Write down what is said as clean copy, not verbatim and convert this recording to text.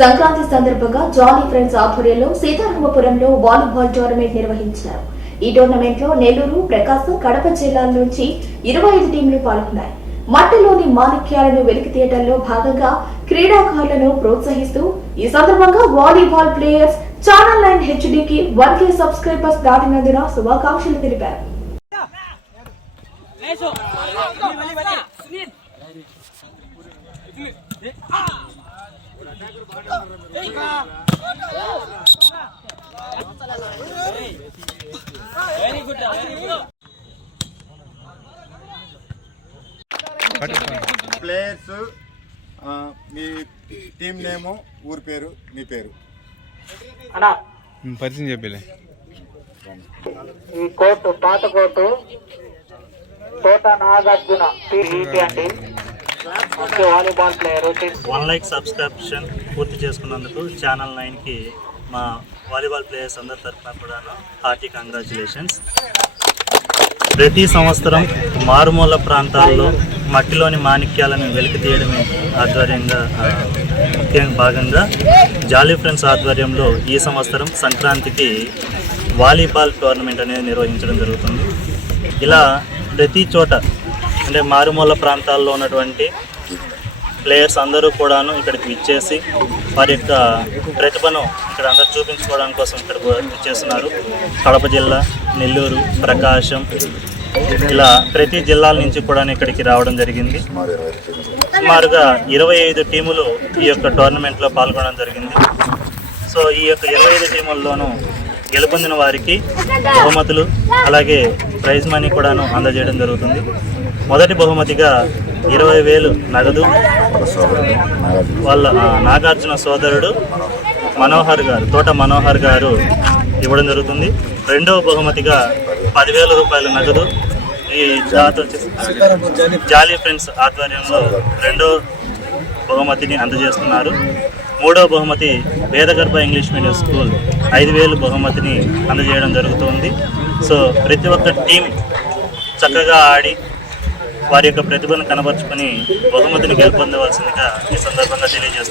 సంక్రాంతి సందర్భంగా jolly friends ఆధ్వర్యంలో సీతారామపురంలో volleyball tournament నిర్వహించారు. ఈ టోర్నమెంట్ లో నెల్లూరు, ప్రకాశం, కడప జిల్లాల నుంచి 25 టీంలు పాల్గొన్నాయి. మట్టిలోని మాణిక్యాలను వెలికి తీయడంలో భాగంగా క్రీడాకారులను ప్రోత్సహిస్తూ ఈ సందర్భంగా వాలీబాల్ ప్లేయర్స్ ఛానల్ 9 హెచ్డీకి 1K సబ్స్క్రైబర్స్ దాటినందున శుభాకాంక్షలు తెలిపారు. ప్లేయర్స్ మీ టీం నేము, ఊరి పేరు, మీ పేరు పరిచయం చెప్పలే. ఈ కోర్టు పాత కోర్టు తోట నాగార్జున అండి. వాలీబాల్ ప్లేయర్ 1 లైక్ సబ్స్క్రిప్షన్ పూర్తి చేసుకున్నందుకు ఛానల్ 9కి మా వాలీబాల్ ప్లేయర్స్ అందరి తరఫున కూడా హార్టీ కంగ్రాచులేషన్స్. ప్రతి సంవత్సరం మారుమూల ప్రాంతాల్లో మట్టిలోని మాణిక్యాలను వెలికి తీయడమే ఆధ్వర్యంగా ముఖ్యంగా భాగంగా జాలీ ఫ్రెండ్స్ ఆధ్వర్యంలో ఈ సంవత్సరం సంక్రాంతికి వాలీబాల్ టోర్నమెంట్ అనేది నిర్వహించడం జరుగుతుంది. ఇలా ప్రతి చోట అంటే మారుమూల ప్రాంతాల్లో ఉన్నటువంటి ప్లేయర్స్ అందరూ కూడాను ఇక్కడికి విచ్చేసి వారి యొక్క ప్రతిభను ఇక్కడ అందరూ చూపించుకోవడం కోసం ఇక్కడికి విచ్చేస్తున్నారు. కడప జిల్లా, నెల్లూరు, ప్రకాశం ఇలా ప్రతి జిల్లాల నుంచి కూడా ఇక్కడికి రావడం జరిగింది. సుమారుగా 25 టీములు ఈ యొక్క టోర్నమెంట్లో పాల్గొనడం జరిగింది. సో ఈ యొక్క 25 టీముల్లోనూ గెలుపొందిన వారికి బహుమతులు అలాగే ప్రైజ్ మనీ కూడాను అందజేయడం జరుగుతుంది. మొదటి బహుమతిగా 20,000 నగదు వాళ్ళ నాగార్జున సోదరుడు మనోహర్ గారు, తోట మనోహర్ గారు ఇవ్వడం జరుగుతుంది. రెండవ బహుమతిగా 10,000 రూపాయల నగదు ఈ జాలీ ఫ్రెండ్స్ ఆధ్వర్యంలో రెండో బహుమతిని అందజేస్తున్నారు. మూడవ బహుమతి వేదగర్భ ఇంగ్లీష్ మీడియం స్కూల్ 5,000 బహుమతిని అందజేయడం జరుగుతుంది. సో ప్రతి ఒక్క టీం చక్కగా ఆడి వారి యొక్క ప్రతిభను కనబరుచుకొని బహుమతిని గెలుపొందవలసిందిగా ఈ సందర్భంగా తెలియజేస్తున్నారు.